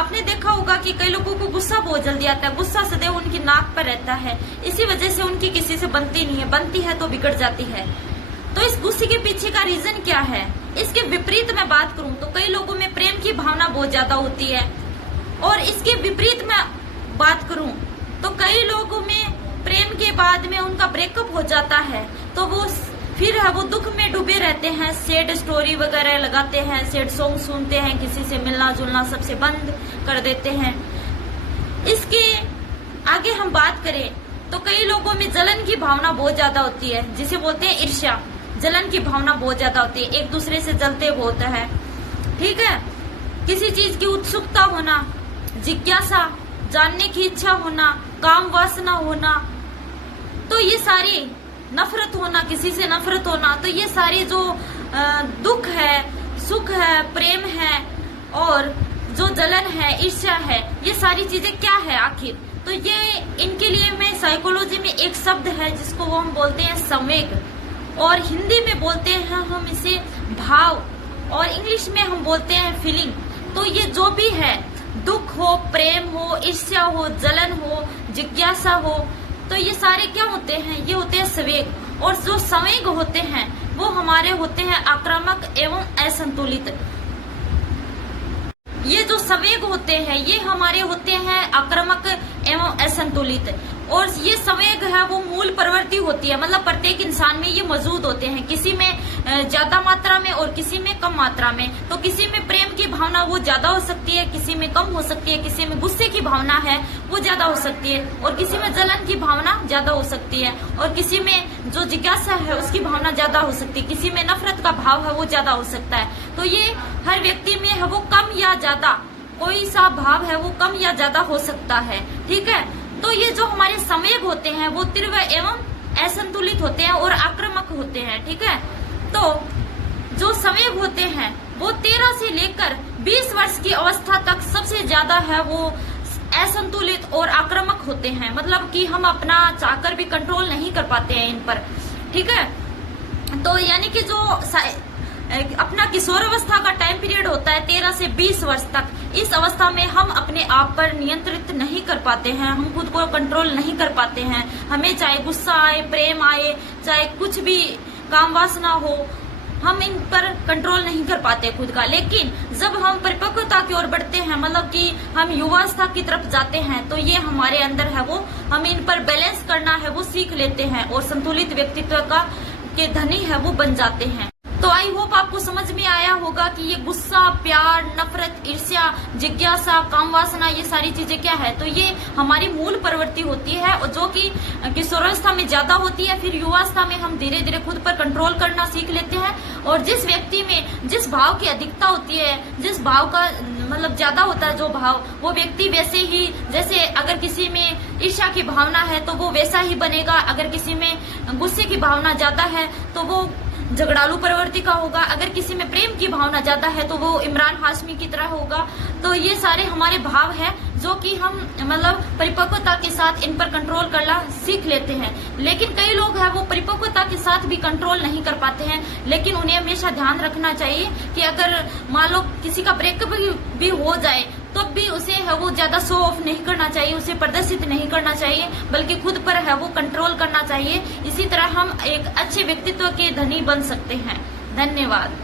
आपने देखा होगा कि कई लोगों को गुस्सा बहुत जल्दी आता है, गुस्सा सदैव उनकी नाक पर रहता है, इसी वजह से उनकी किसी से बनती नहीं है, बनती है तो बिगड़ जाती है। तो इस गुस्से के पीछे का रीजन क्या है? इसके विपरीत मैं बात करूं तो कई लोगों में प्रेम की भावना बहुत ज्यादा होती है, और इसके विपरीत मैं बात करूं तो कई लोगों में प्रेम के बाद में उनका ब्रेकअप हो जाता है, तो वो फिर है वो दुख में डूबे रहते हैं, सैड स्टोरी वगैरह लगाते हैं, सैड सॉन्ग सुनते हैं, किसी से मिलना जुलना सबसे बंद कर देते हैं। इसके आगे हम बात करें तो कई लोगों में जलन की भावना बहुत ज्यादा होती है, जिसे बोलते हैं ईर्ष्या। जलन की भावना बहुत ज्यादा होती है, एक दूसरे से जलते बहुत है, ठीक है। किसी चीज की उत्सुकता होना, जिज्ञासा, जानने की इच्छा होना, काम वासना होना, तो ये सारी नफरत होना, किसी से नफरत होना, तो ये सारी जो दुख है, सुख है, प्रेम है और जो जलन है, ईर्ष्या है, ये सारी चीजें क्या है आखिर? तो ये इनके लिए में साइकोलॉजी में एक शब्द है जिसको वो हम बोलते हैं संवेग, और हिंदी में बोलते हैं हम इसे भाव, और इंग्लिश में हम बोलते हैं फीलिंग। तो ये जो भी है, दुख हो, प्रेम हो, ईर्ष्या हो, जलन हो, जिज्ञासा हो, तो ये सारे क्या होते हैं? ये होते हैं संवेग। और जो संवेग होते हैं वो हमारे होते हैं आक्रामक एवं असंतुलित। ये जो संवेग होते हैं ये हमारे होते हैं आक्रामक एवं असंतुलित, और ये संवेग है वो मूल प्रवृत्ति होती है, मतलब प्रत्येक इंसान में ये मौजूद होते हैं, किसी में ज्यादा मात्रा में और किसी में कम मात्रा में। तो किसी में प्रेम की भावना वो ज्यादा हो सकती है, किसी में कम हो सकती है, किसी में गुस्से की भावना है वो ज्यादा हो सकती है, और किसी में जलन की भावना ज्यादा हो सकती है, और किसी में जो जिज्ञासा है उसकी भावना ज्यादा हो सकती है, किसी में नफरत का भाव है वो ज्यादा हो सकता है। तो ये हर व्यक्ति में है वो कम या ज्यादा, कोई सा भाव है वो कम या ज्यादा हो सकता है, ठीक है। तो ये जो हमारे संवेग होते हैं वो तीव्र एवं असंतुलित होते हैं और आक्रामक होते हैं, ठीक है। तो जो संवेग होते हैं वो 13 से लेकर 20 वर्ष की अवस्था तक सबसे ज्यादा है वो असंतुलित और आक्रामक होते हैं, मतलब कि हम अपना चाहकर भी कंट्रोल नहीं कर पाते हैं इन पर, ठीक है। तो यानी कि जो अपना किशोरावस्था का टाइम पीरियड होता है 13 से 20 वर्ष तक, इस अवस्था में हम अपने आप पर नियंत्रित नहीं कर पाते हैं, हम खुद को कंट्रोल नहीं कर पाते हैं। हमें चाहे गुस्सा आए, प्रेम आए, चाहे कुछ भी काम वासना हो, हम इन पर कंट्रोल नहीं कर पाते खुद का। लेकिन जब हम परिपक्वता की ओर बढ़ते हैं, मतलब कि हम युवावस्था की तरफ जाते हैं, तो ये हमारे अंदर है वो हम इन पर बैलेंस करना है वो सीख लेते हैं, और संतुलित व्यक्तित्व का के धनी है वो बन जाते हैं। तो आई होप आपको समझ में आया होगा कि ये गुस्सा, प्यार, नफरत, ईर्ष्या, जिज्ञासा, काम वासना, ये सारी चीजें क्या है? तो ये हमारी मूल प्रवृत्ति होती है, और जो कि किशोरावस्था में ज्यादा होती है, फिर युवावस्था में हम धीरे धीरे खुद पर कंट्रोल करना सीख लेते हैं। और जिस व्यक्ति में जिस भाव की अधिकता होती है, जिस भाव का मतलब ज्यादा होता है जो भाव, वो व्यक्ति वैसे ही, जैसे अगर किसी में ईर्ष्या की भावना है तो वो वैसा ही बनेगा, अगर किसी में गुस्से की भावना ज्यादा है तो वो झगड़ालू प्रवृत्ति का होगा, अगर किसी में प्रेम की भावना ज्यादा है तो वो इमरान हाशमी की तरह होगा। तो ये सारे हमारे भाव है जो कि हम मतलब परिपक्वता के साथ इन पर कंट्रोल करना सीख लेते हैं। लेकिन कई लोग हैं वो परिपक्वता के साथ भी कंट्रोल नहीं कर पाते हैं, लेकिन उन्हें हमेशा ध्यान रखना चाहिए कि अगर मान लो किसी का ब्रेकअप भी हो जाए तो भी उसे है वो ज्यादा शो ऑफ नहीं करना चाहिए, उसे प्रदर्शित नहीं करना चाहिए, बल्कि खुद पर है वो कंट्रोल करना चाहिए। इसी तरह हम एक अच्छे व्यक्तित्व के धनी बन सकते हैं। धन्यवाद।